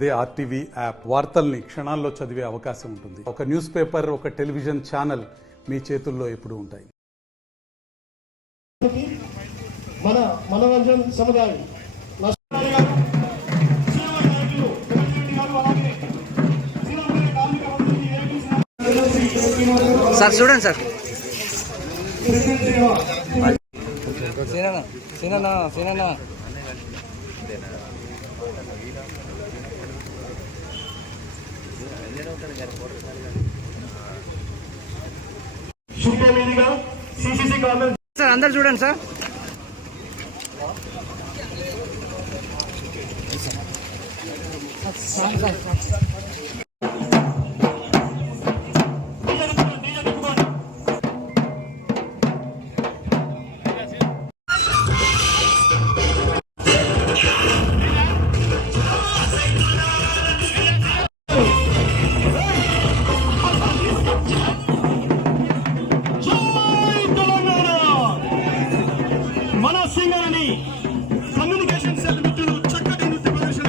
అదే RTV app వార్తల్ని క్షణాల్లో చదివే అవకాశం ఉంటుంది. ఒక న్యూస్ పేపర్, ఒక టెలివిజన్ ఛానల్ మీ చేతుల్లో ఎప్పుడూ ఉంటాయి. మన మనోరంజన్ సముదాయం సార్ చూడండి సార్ సీనన్నా సార్ అందరు చూడండి సార్. కమ్యూనికేషన్ సెల్ మిత్రులు చక్కటి నృత్య ప్రదర్శన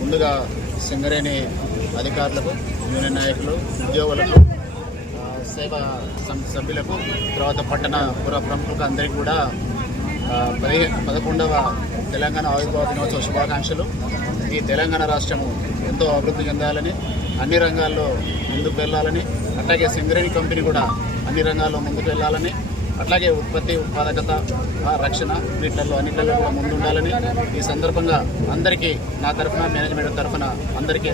ముందుగా సింగరేణి అధికారులకు, యూనియన్ నాయకులు, ఉద్యోగులకు, సేవా సభ్యులకు, తర్వాత పట్టణ పుర ప్రముఖులకు అందరికీ కూడా 11వ తెలంగాణ ఆవిర్భావ దినోత్సవ శుభాకాంక్షలు. ఈ తెలంగాణ రాష్ట్రము ఎంతో అభివృద్ధి చెందాలని, అన్ని రంగాల్లో ముందుకు వెళ్ళాలని, అట్లాగే సింగరేణి కంపెనీ కూడా అన్ని రంగాల్లో ముందుకు వెళ్ళాలని, అట్లాగే ఉత్పత్తి, ఉత్పాదకత, రక్షణ వీటిల్లో అన్నింటిలో కూడా ముందుండాలని ఈ సందర్భంగా అందరికీ నా తరఫున, మేనేజ్మెంట్ తరఫున అందరికీ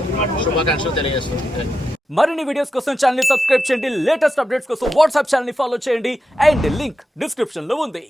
శుభాకాంక్షలు తెలియజేస్తున్నాను. మరిన్ని వీడియోస్ కోసం ఛానల్ ని సబ్స్క్రైబ్ చేయండి. లేటెస్ట్ అప్డేట్స్ కోసం వాట్సాప్ ఛానల్ ని ఫాలో చేయండి. అండ్ లింక్ డిస్క్రిప్షన్ లో ఉంది.